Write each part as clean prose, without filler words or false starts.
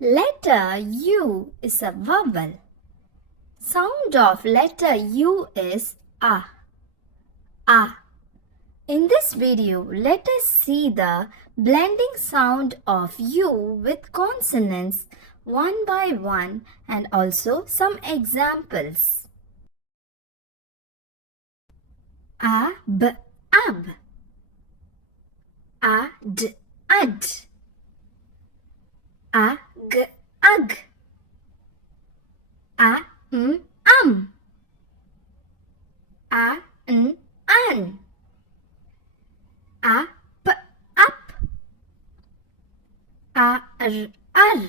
Letter U is a vowel. Sound of letter U is A. A. In this video, let us see the blending sound of U with consonants one by one and also some examples. Ab, ab. Ad, ad. Ag, ag. Am. An. Up, up. Ar, ar.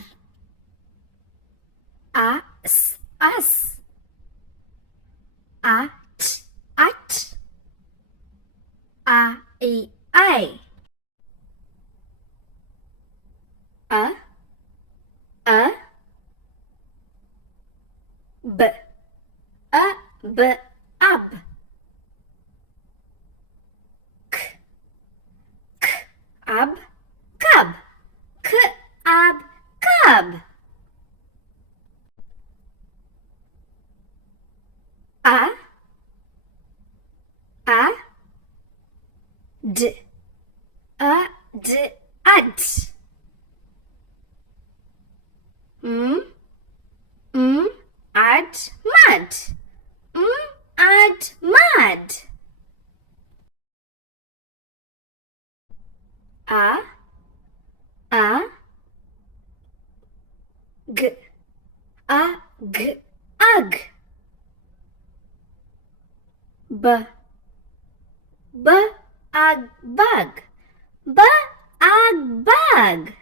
As, as. At, at. I. A, b, ab. K, ab, cab. K, ab, cab. A, d, ad. Ad, mad. Ad, mad. G, ag, ag. B, ag, bag. B, ag, bag.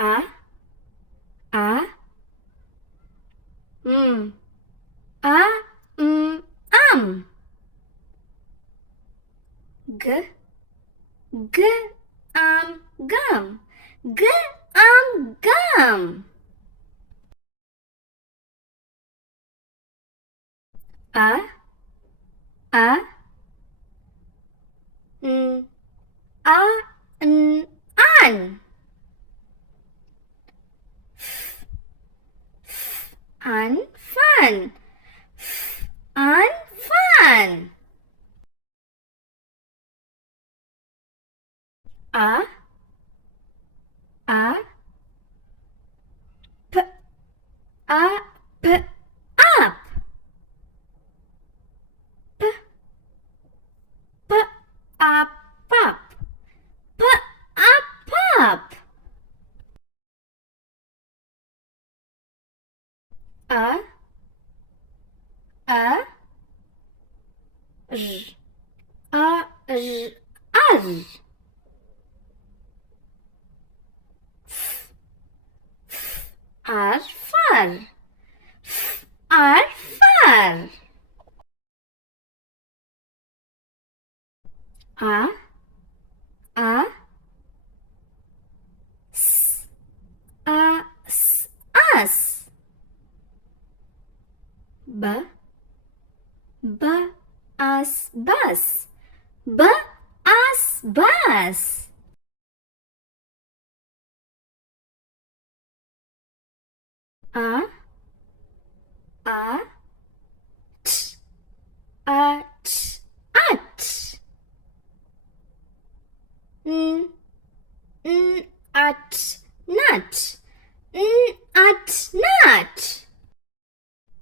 A, am. G, gum. G, gum. A, an. Fun, fun. Fun. A, p, up. P, up, up. P, up. A, r, ar. Ar, far. Ar, far. A, s, us. B, as, bus. B, as, bus. A, t, at. At, nut. At, nut.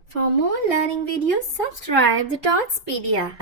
For more learning videos, subscribe the Totspedia.